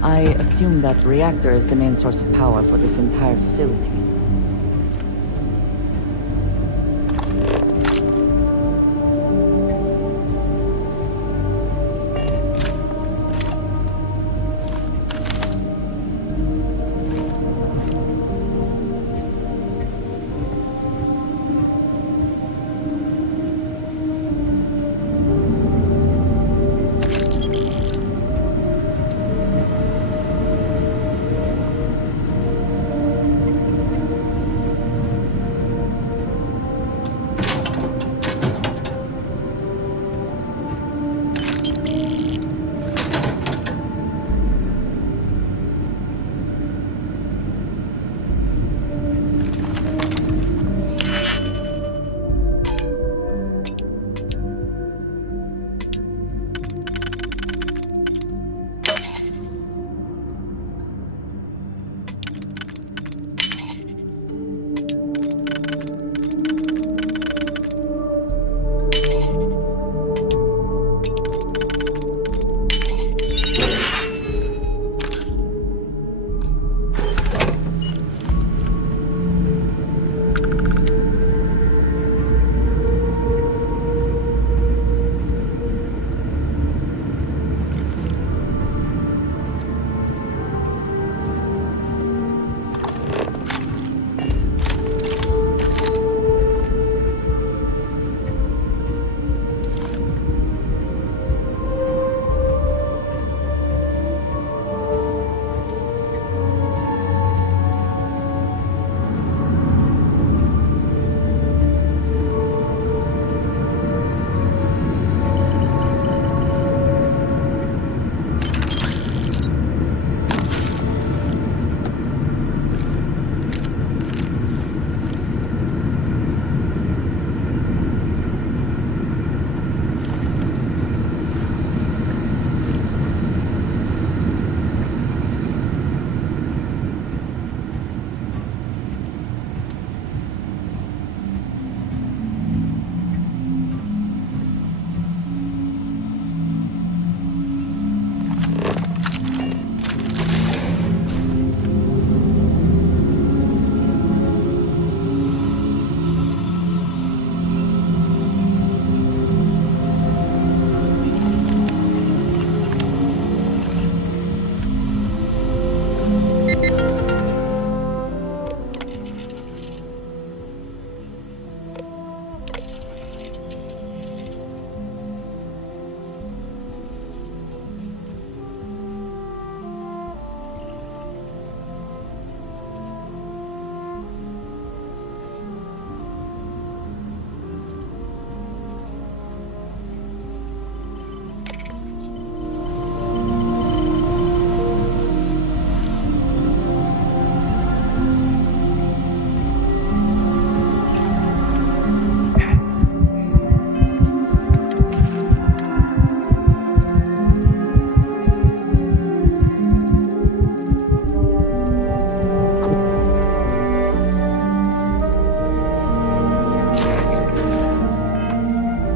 I assume that reactor is the main source of power for this entire facility.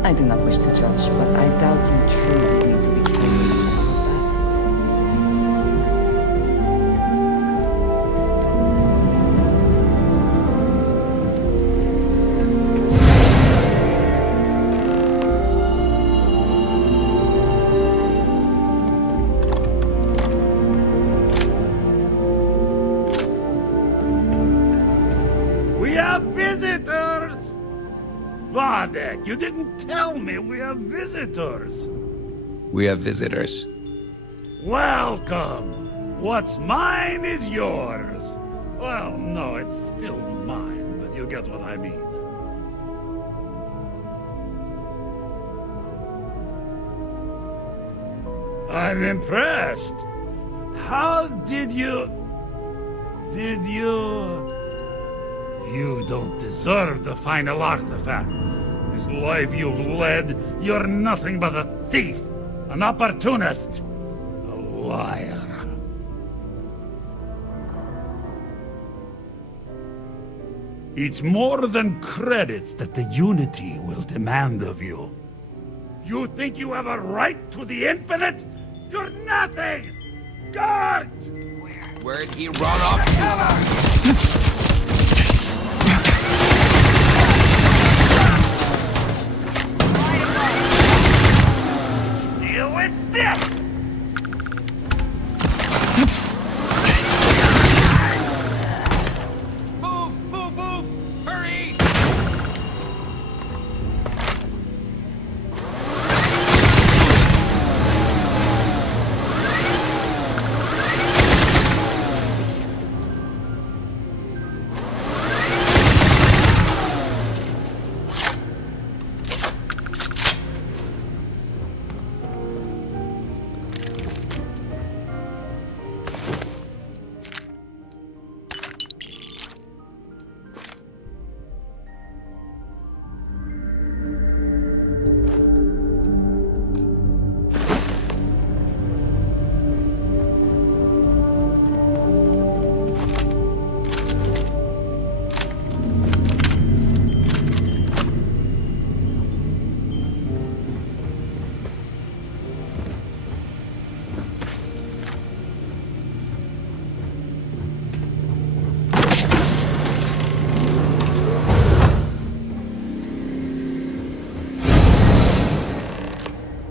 I do not wish to judge, but I doubt you truly need to be careful about that. We have visitors! Vadek, you didn't tell me we have visitors. We have visitors. Welcome. What's mine is yours. Well, no, it's still mine, but you get what I mean. I'm impressed. How did you... You don't deserve the final artifact. This life you've led, you're nothing but a thief, an opportunist, a liar. It's more than credits that the Unity will demand of you. You think you have a right to the infinite? You're nothing! Guards! Where'd he run off to? Deal with this! Move! Move! Move! Hurry!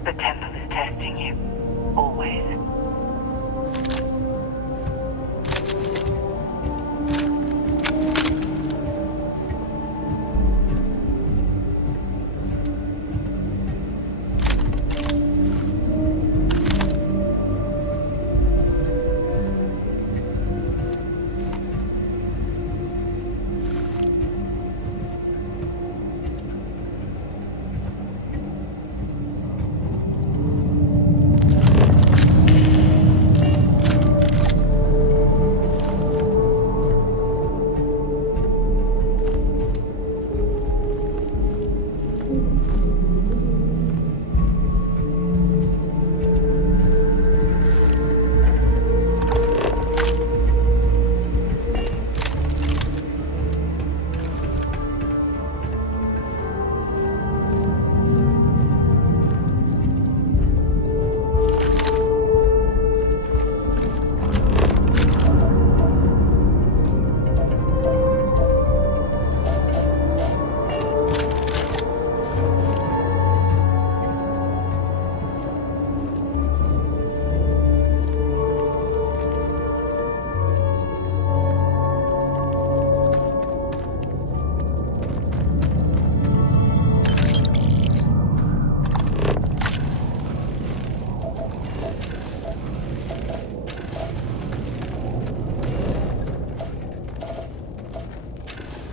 The temple is testing you. Always.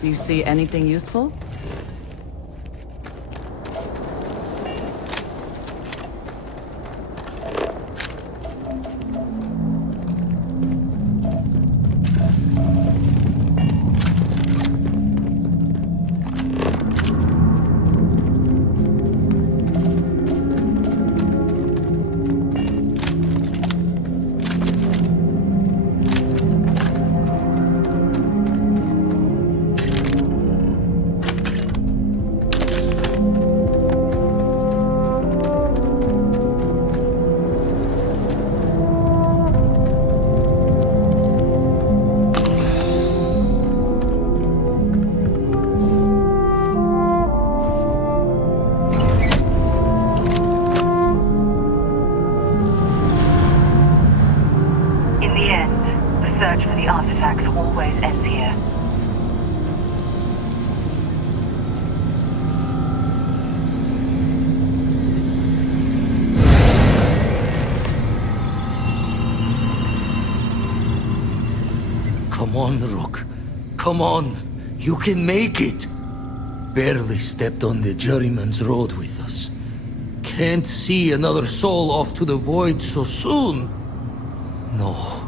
Do you see anything useful? search for the artifacts always ends here. Come on, Rook. Come on. You can make it. Barely stepped on the juryman's road with us. Can't see another soul off to the void so soon. No.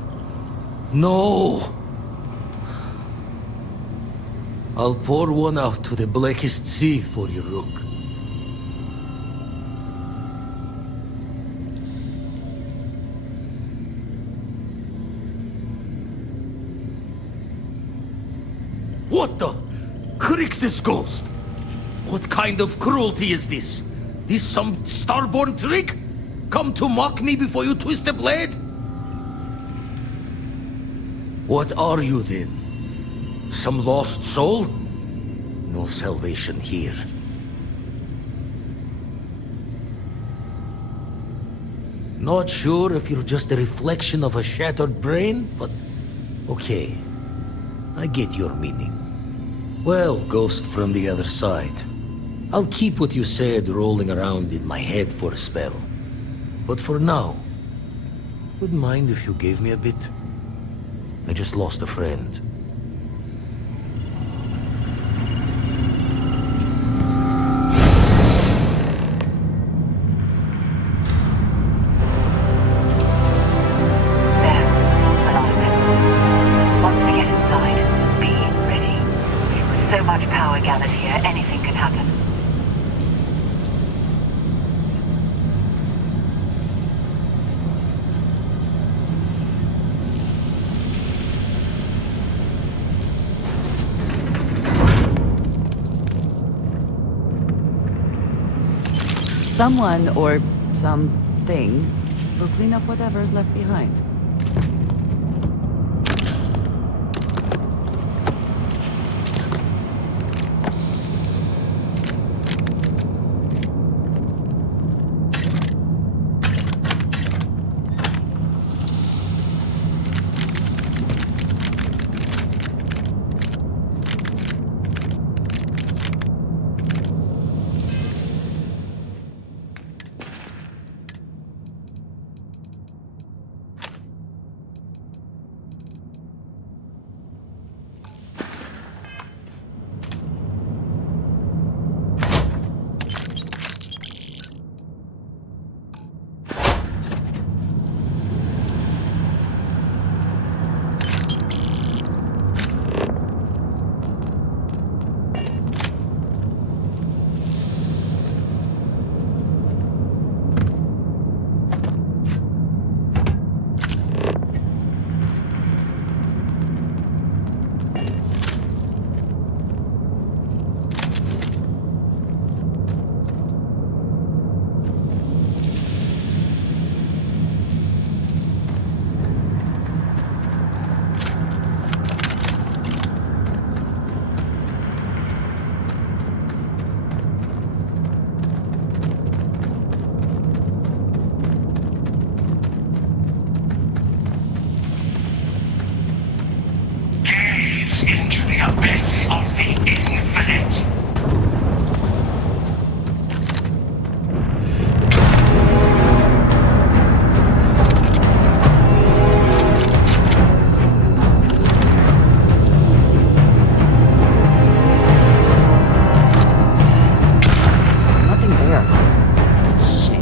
No. I'll pour one out to the blackest sea for you, Rook. What the? Crix's ghost? What kind of cruelty is this? Is some starborn trick? Come to mock me before you twist a blade? What are you then? Some lost soul? No salvation here. Not sure if you're just a reflection of a shattered brain, but okay. I get your meaning. Well, ghost from the other side. I'll keep what you said rolling around in my head for a spell. But for now, wouldn't mind if you gave me a bit. I just lost a friend. There. I lost him. Once we get inside, be ready. With so much power gathered here, anything can happen. Someone or something will clean up whatever's left behind. Into the abyss of the infinite. Nothing there. Shit.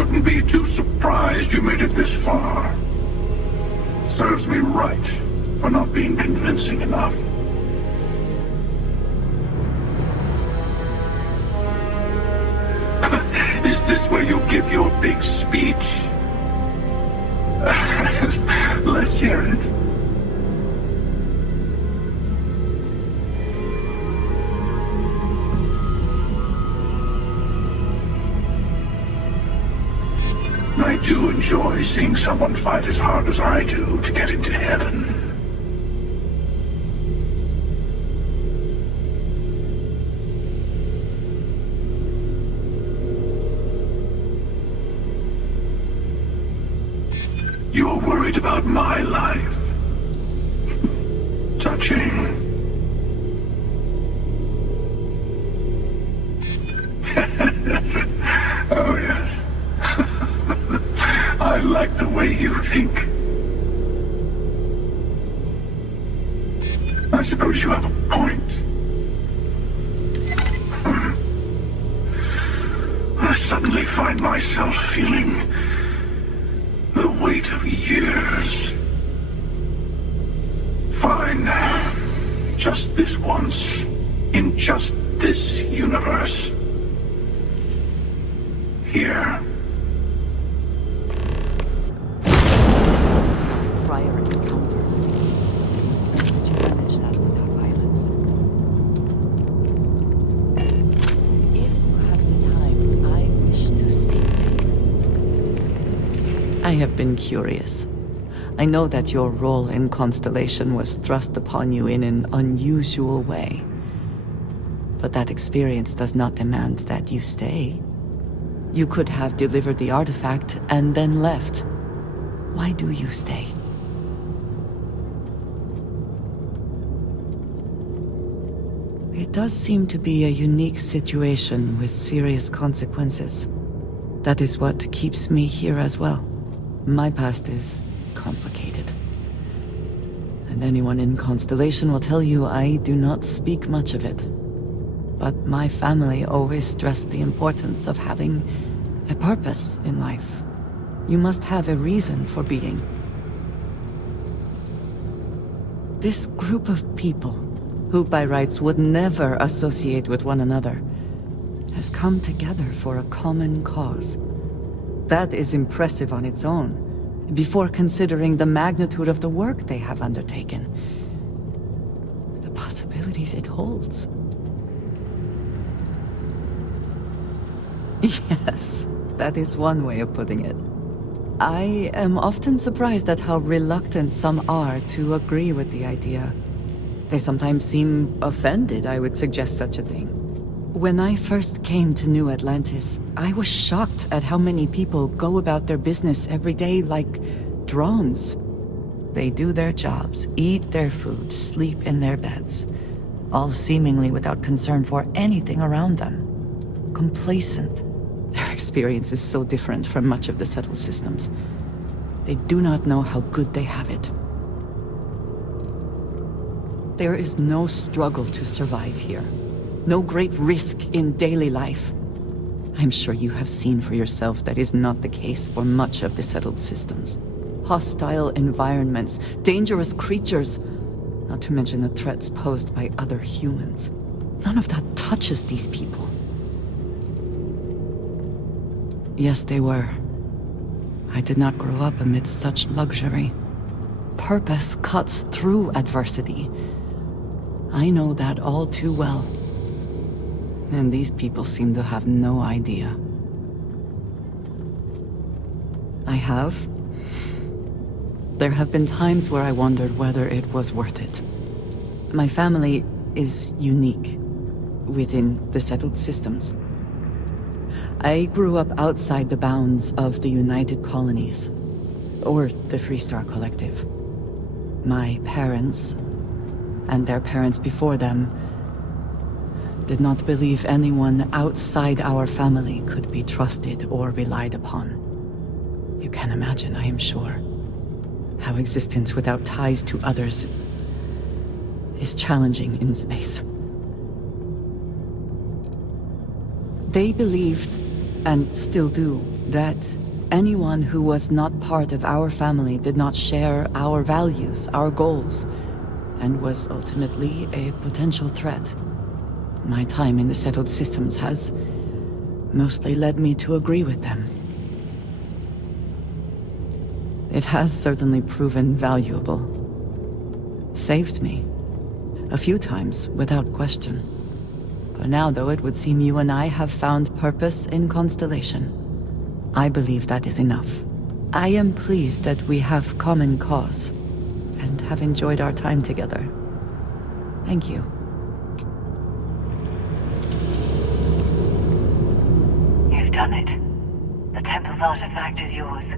shouldn't be too surprised you made it this far. Serves me right for not being convincing enough. Is this where you give your big speech? Let's hear it. I do enjoy seeing someone fight as hard as I do to get into heaven. You're worried about my life. Touching. Oh, yes. I like the way you think. I suppose you have a point. I suddenly find myself feeling the weight of years. Fine. Just this once. In just this universe. Here. Prior encounters. Would you manage that without violence? If you have the time, I wish to speak to you. I have been curious. I know that your role in Constellation was thrust upon you in an unusual way. But that experience does not demand that you stay. You could have delivered the artifact and then left. Why do you stay? It does seem to be a unique situation with serious consequences. That is what keeps me here as well. My past is complicated. And anyone in Constellation will tell you I do not speak much of it. But my family always stressed the importance of having a purpose in life. You must have a reason for being. This group of people, who by rights would never associate with one another, has come together for a common cause. That is impressive on its own, before considering the magnitude of the work they have undertaken. The possibilities it holds. Yes, that is one way of putting it. I am often surprised at how reluctant some are to agree with the idea. They sometimes seem offended I would suggest such a thing. When I first came to New Atlantis, I was shocked at how many people go about their business every day like drones. They do their jobs, eat their food, sleep in their beds, all seemingly without concern for anything around them. Complacent. Their experience is so different from much of the settled systems. They do not know how good they have it. There is no struggle to survive here. No great risk in daily life. I'm sure you have seen for yourself that is not the case for much of the settled systems. Hostile environments, dangerous creatures, not to mention the threats posed by other humans. None of that touches these people. Yes, they were. I did not grow up amidst such luxury. Purpose cuts through adversity. I know that all too well. And these people seem to have no idea. I have. There have been times where I wondered whether it was worth it. My family is unique within the settled systems. I grew up outside the bounds of the United Colonies, or the Freestar Collective. My parents, and their parents before them, did not believe anyone outside our family could be trusted or relied upon. You can imagine, I am sure, how existence without ties to others is challenging in space. They believed and still do, that anyone who was not part of our family did not share our values, our goals, and was ultimately a potential threat. My time in the settled systems has mostly led me to agree with them. It has certainly proven valuable. Saved me. A few times, without question. For now, though, it would seem you and I have found purpose in Constellation. I believe that is enough. I am pleased that we have common cause, and have enjoyed our time together. Thank you. You've done it. The temple's artifact is yours.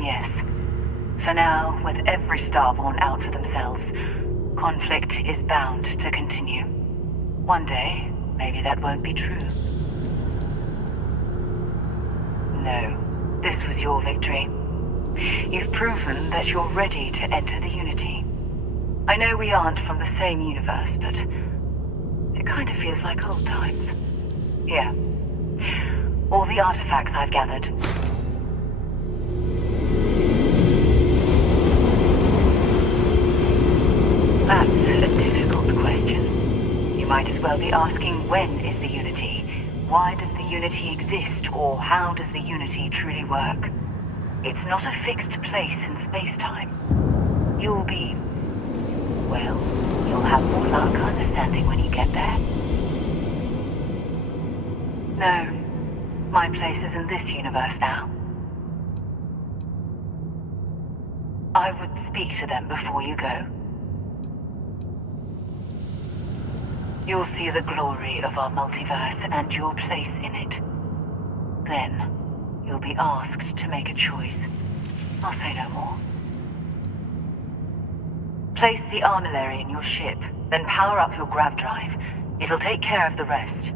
Yes. For now, with every Starborn out for themselves, conflict is bound to continue. One day, maybe that won't be true. No, this was your victory. You've proven that you're ready to enter the Unity. I know we aren't from the same universe, but it kind of feels like old times. Here. All the artifacts I've gathered. That's a difficult question. You might as well be asking, when is the Unity? Why does the Unity exist, or how does the Unity truly work? It's not a fixed place in space-time. You'll be... well, you'll have more luck understanding when you get there. No, my place is in this universe now. I would speak to them before you go. You'll see the glory of our multiverse and your place in it. Then, you'll be asked to make a choice. I'll say no more. Place the armillary in your ship, then power up your grav drive. It'll take care of the rest.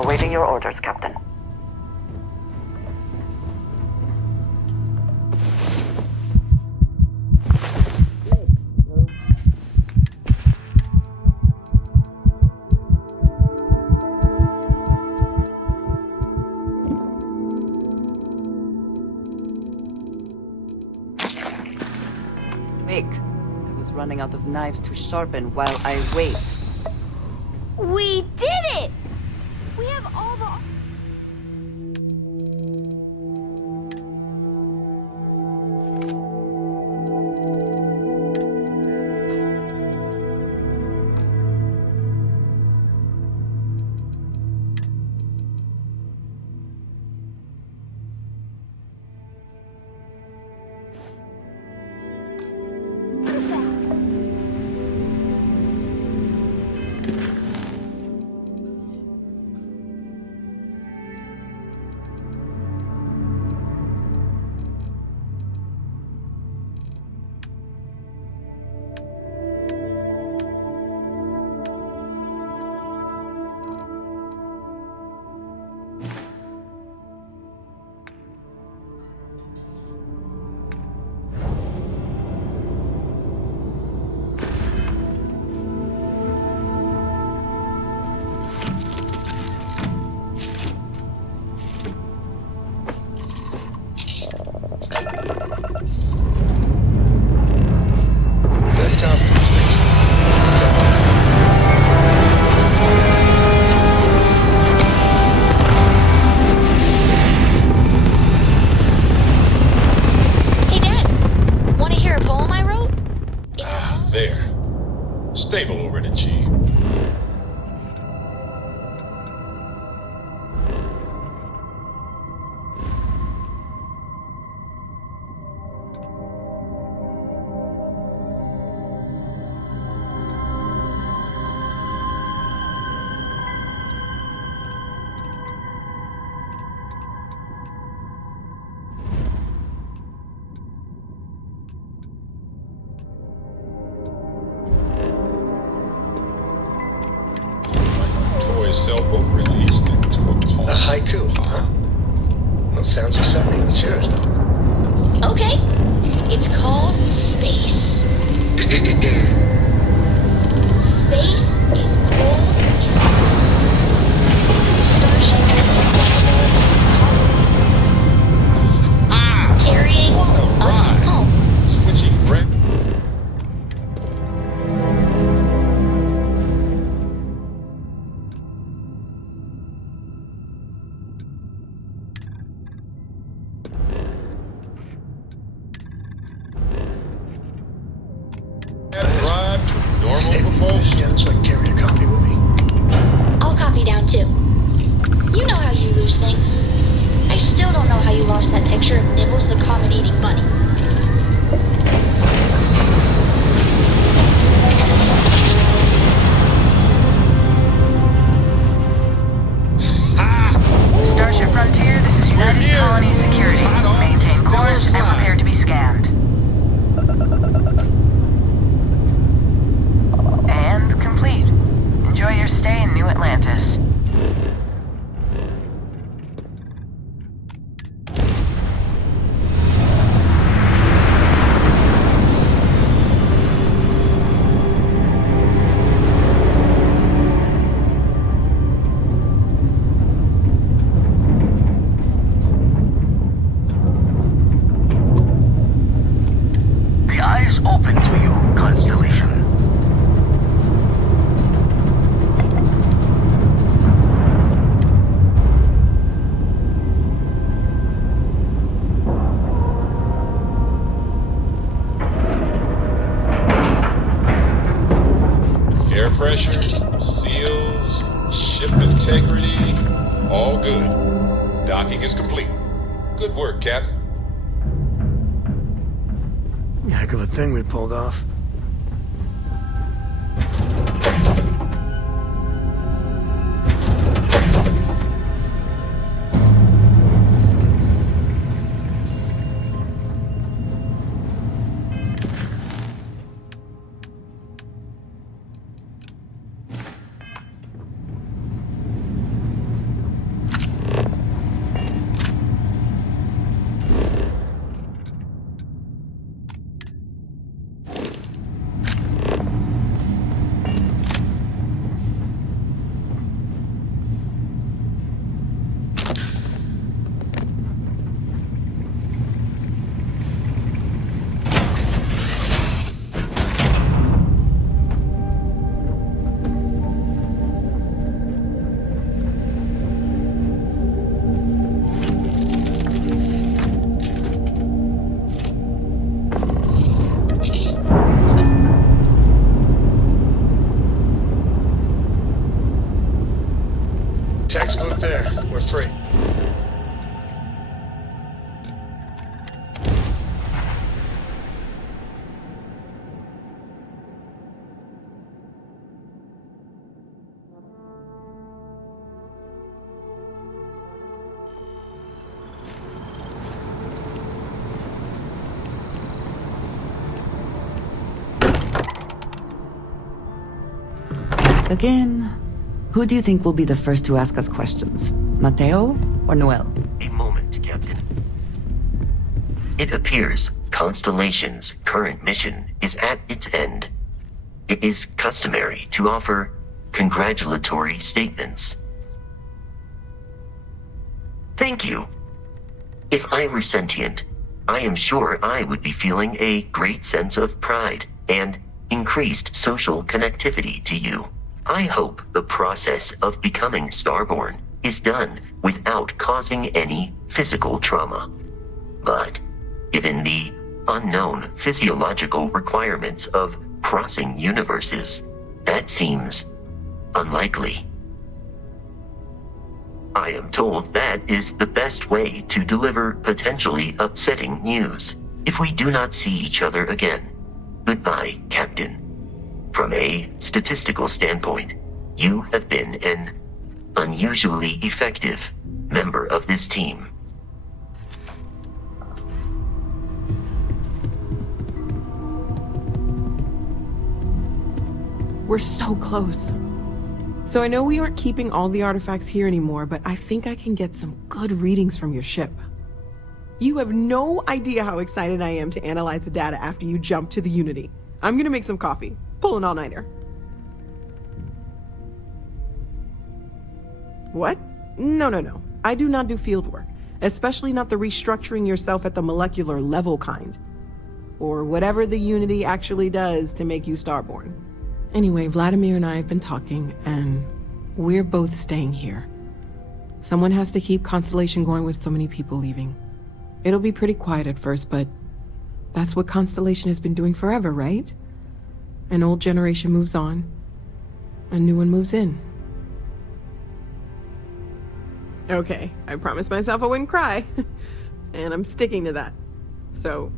Awaiting your orders, Captain. Mick, I was running out of knives to sharpen while I wait. We did it! We have all the... artifacts. toy sailboat released into a calm. A haiku, huh? Well, sounds exciting. Let's hear it. Okay. It's called Space. Space is cold and starships carrying us home. Switching brand. Drive to normal propulsion. Down so I can carry a copy with me. I'll copy down too. You know how you lose things. I still don't know how you lost that picture of Nibbles the comet-eating bunny. Starship Frontier, this is United Colony Security. Maintain course and prepare to be scanned. And complete. Enjoy your stay in New Atlantis. The eyes open to you, Constellation. Air pressure, seals, ship integrity, all good. Docking is complete. Good work, Captain. Heck of a thing we pulled off. Textbook there. We're free. Again. Who do you think will be the first to ask us questions? Mateo or Noel? A moment, Captain. It appears Constellation's current mission is at its end. It is customary to offer congratulatory statements. Thank you. If I were sentient, I am sure I would be feeling a great sense of pride and increased social connectivity to you. I hope the process of becoming Starborn is done without causing any physical trauma. But given the unknown physiological requirements of crossing universes, that seems unlikely. I am told that is the best way to deliver potentially upsetting news. If we do not see each other again, goodbye, Captain. From a statistical standpoint, you have been an unusually effective member of this team. We're so close. So I know we aren't keeping all the artifacts here anymore, but I think I can get some good readings from your ship. You have no idea how excited I am to analyze the data after you jump to the Unity. I'm gonna make some coffee. Pull an all-nighter. What? No. I do not do field work, especially not the restructuring yourself at the molecular level kind. Or whatever the Unity actually does to make you Starborn. Anyway, Vladimir and I have been talking, and we're both staying here. Someone has to keep Constellation going with so many people leaving. It'll be pretty quiet at first, but that's what Constellation has been doing forever, right? An old generation moves on, a new one moves in. Okay, I promised myself I wouldn't cry, and I'm sticking to that. So,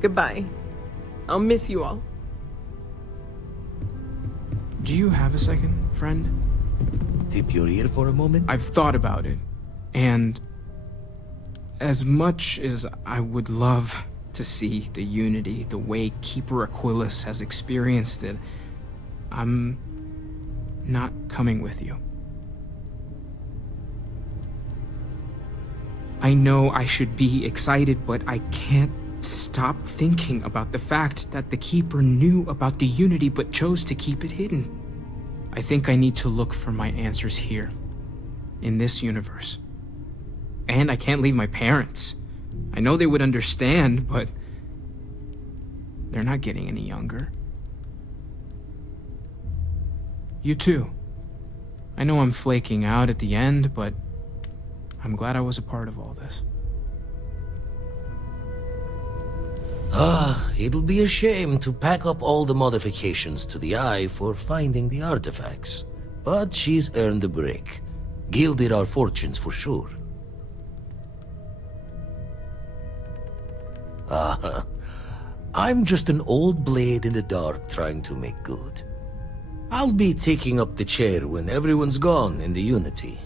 goodbye. I'll miss you all. Do you have a second, friend? Tip your ear for a moment? I've thought about it, and as much as I would love to see the Unity the way Keeper Aquilus has experienced it, I'm not coming with you. I know I should be excited, but I can't stop thinking about the fact that the Keeper knew about the Unity but chose to keep it hidden. I think I need to look for my answers here, in this universe. And I can't leave my parents. I know they would understand, but they're not getting any younger. You too. I know I'm flaking out at the end, but I'm glad I was a part of all this. It'll be a shame to pack up all the modifications to the Eye for finding the artifacts. But she's earned a break. Gilded our fortunes for sure. I'm just an old blade in the dark trying to make good. I'll be taking up the chair when everyone's gone in the Unity.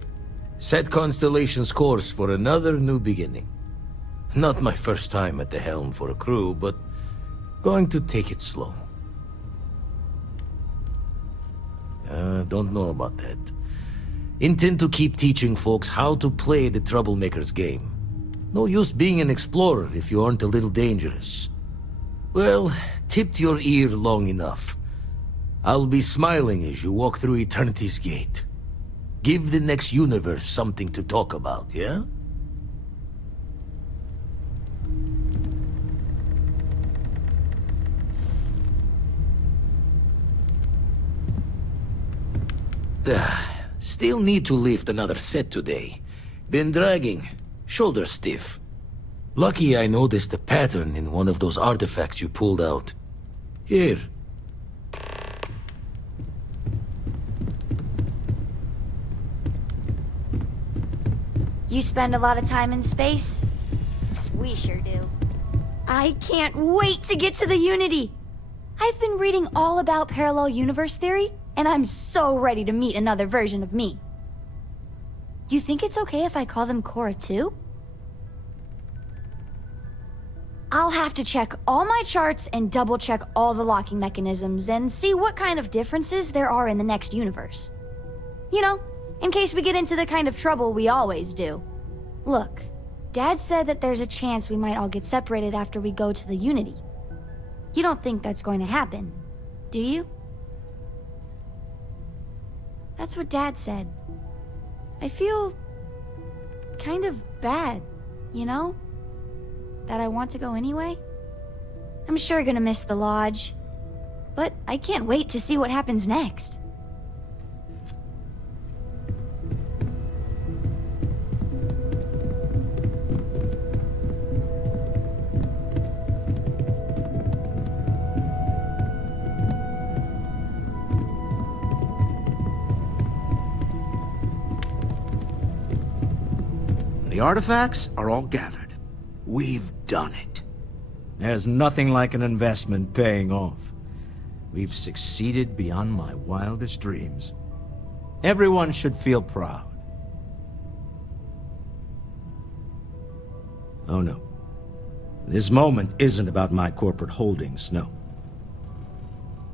Set Constellation's course for another new beginning. Not my first time at the helm for a crew, but going to take it slow. Don't know about that. Intend to keep teaching folks how to play the Troublemaker's game. No use being an explorer if you aren't a little dangerous. Well, tipped your ear long enough. I'll be smiling as you walk through Eternity's gate. Give the next universe something to talk about, yeah? Still need to lift another set today. Been dragging. Shoulder stiff. Lucky I noticed a pattern in one of those artifacts you pulled out. Here. You spend a lot of time in space? We sure do. I can't wait to get to the Unity! I've been reading all about parallel universe theory, and I'm so ready to meet another version of me. You think it's okay if I call them Cora too? I'll have to check all my charts and double-check all the locking mechanisms and see what kind of differences there are in the next universe. You know, in case we get into the kind of trouble we always do. Look, Dad said that there's a chance we might all get separated after we go to the Unity. You don't think that's going to happen, do you? That's what Dad said. I feel kind of bad, you know? That I want to go anyway. I'm sure gonna miss the lodge, but I can't wait to see what happens next. The artifacts are all gathered. We've done it. There's nothing like an investment paying off. We've succeeded beyond my wildest dreams. Everyone should feel proud. Oh no. This moment isn't about my corporate holdings, no.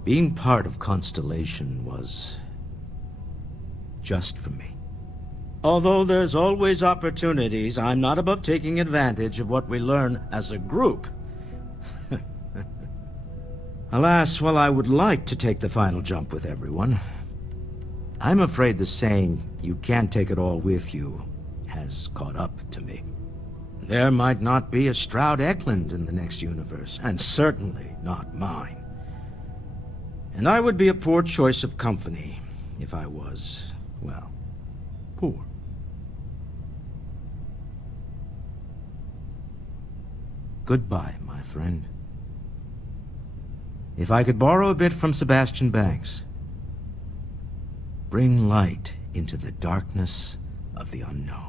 Being part of Constellation was just for me. Although there's always opportunities, I'm not above taking advantage of what we learn as a group. Alas, while I would like to take the final jump with everyone, I'm afraid the saying, "you can't take it all with you," has caught up to me. There might not be a Stroud Eklund in the next universe, and certainly not mine. And I would be a poor choice of company if I was, well, poor. Goodbye, my friend. If I could borrow a bit from Sebastian Banks, bring light into the darkness of the unknown.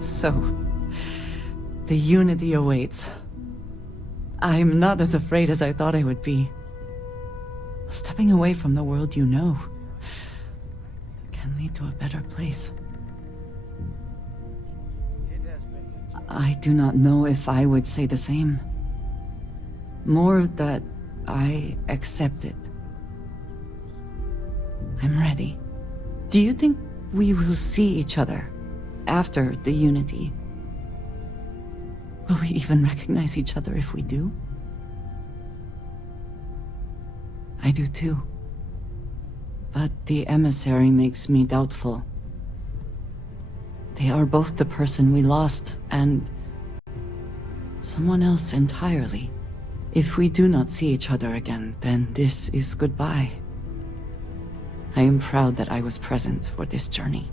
So, the Unity awaits. I'm not as afraid as I thought I would be. Stepping away from the world you know can lead to a better place. I do not know if I would say the same. More that I accept it. I'm ready. Do you think we will see each other after the Unity? Will we even recognize each other if we do? I do too. But the emissary makes me doubtful. They are both the person we lost and someone else entirely. If we do not see each other again, then this is goodbye. I am proud that I was present for this journey.